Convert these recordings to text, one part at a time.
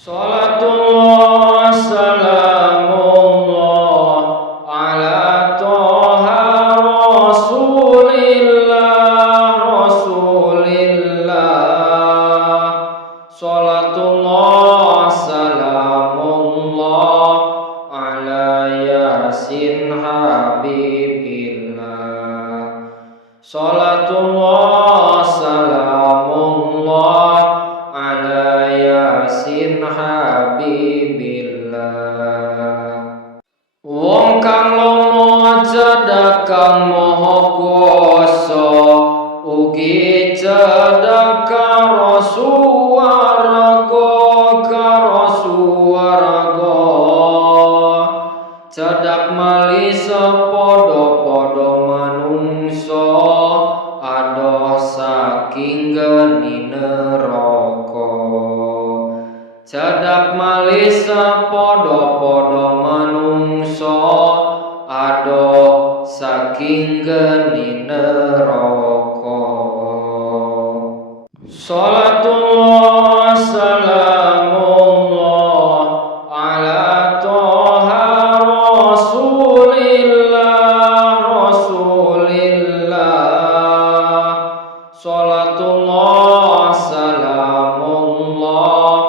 Salatullah salamullah ala toha rasulillah. Salatullah salamullah ala yasin habibillah. Salatullah salamullah ala yasin habibillah. Wong kang lomo cedhak kang maha kuwasa ugi cedhak karo suwarga cedhak mali sepadha-padha manungsa adoh saking geni neraka. Cedhak malih sepadha-padha manungsa adoh saking geni neraka. Salatullah salamullah ala toha rasulillah. Salatullah salamullah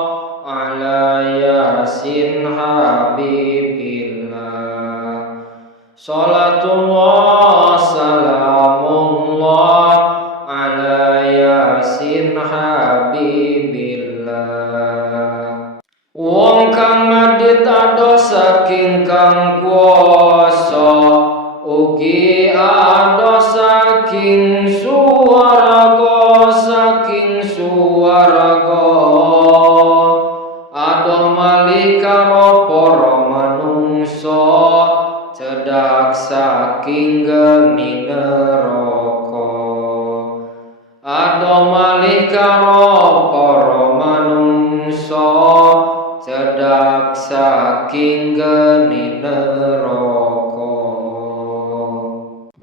ala yasin habibillah. Salatullah salamullah ala yasin habibillah. Wong kang madit adoh saking kang kuwasa ugi adoh saking suwarga adoh malih karo para manungsa cedhak saking geni neraka. Adoh malih karo para manungsa cedhak saking geni neraka.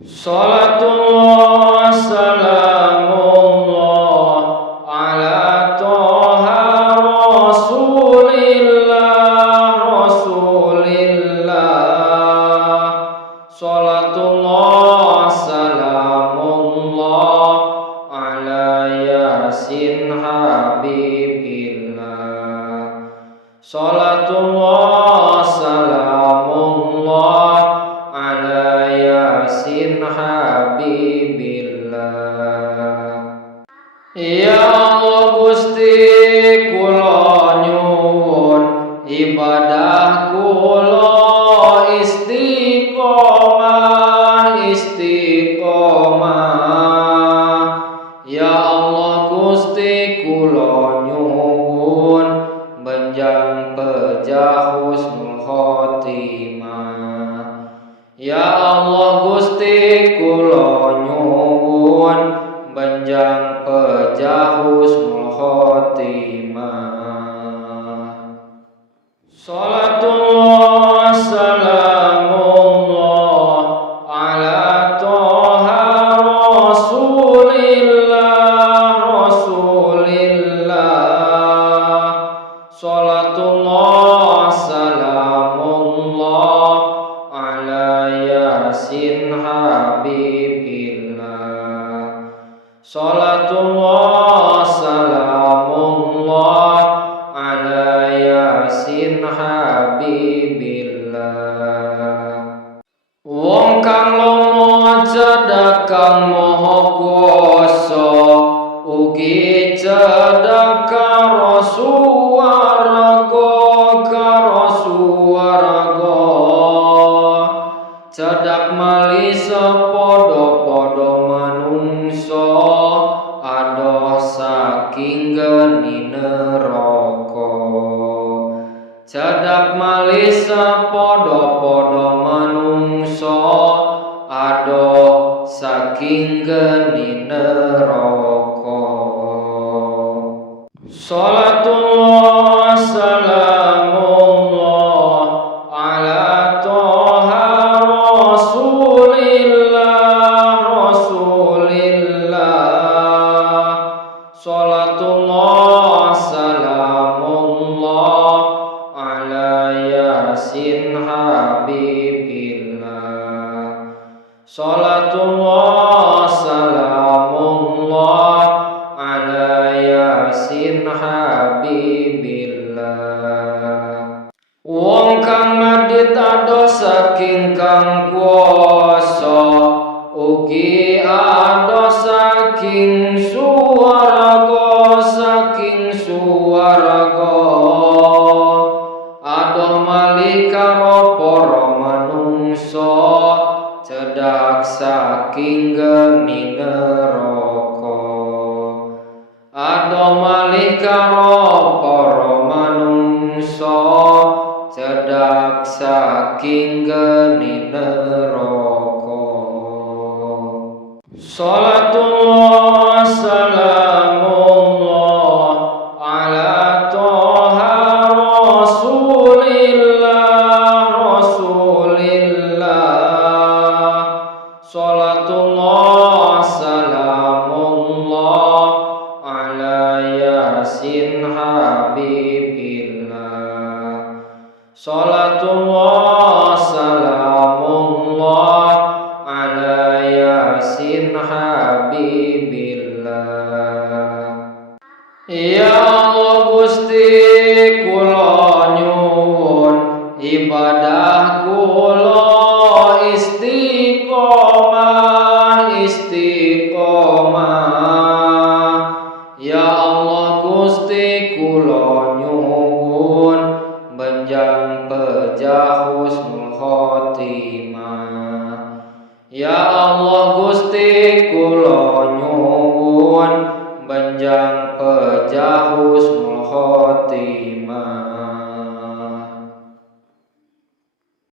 Salatullah salamullah ala toha rasulillah. Salatullah salamullah ala yasin habibillah. Salatullah salamullah ala yasin habibillah. Ya Allah Gusti kula nyuwun ibadah kula istiqomah. Ya Allah Gusti kula nyuwun benjang pejah husnul khotimah. Ya Allah Gusti kula nyuwun benjang pejah husnul khotimah. Salatullah salamullah ala toha rasulillah. Salatullah salamullah ala yasin habibillah. Salatullah salamullah ala yasin habibillah. Wong kang lomo cedhak kang maha kuwasa ugi cedhak karo suwarga cedhak malih sepadha-padha manungsa adoh saking geni neraka. Cedhak malih sepadha-padha manungsa adoh saking geni neraka. Salatullah salamullah ala toha rasulillah. Salatullah salamullah malih karo para manungsa cedak saking geni neraka. Salatullah salamullah ala toha rasulillah. Salatullah salamullah ala yasin habibillah. Salatullah salamullah ala yasin habibillah. Ya Allah Gusti kula nyuwun ibadah kula istiqomah. Ya Allah Gusti kula nyuwun benjang pejah husnul khotimah. Ya Allah Gusti kula nyuwun benjang pejah husnul khotimah.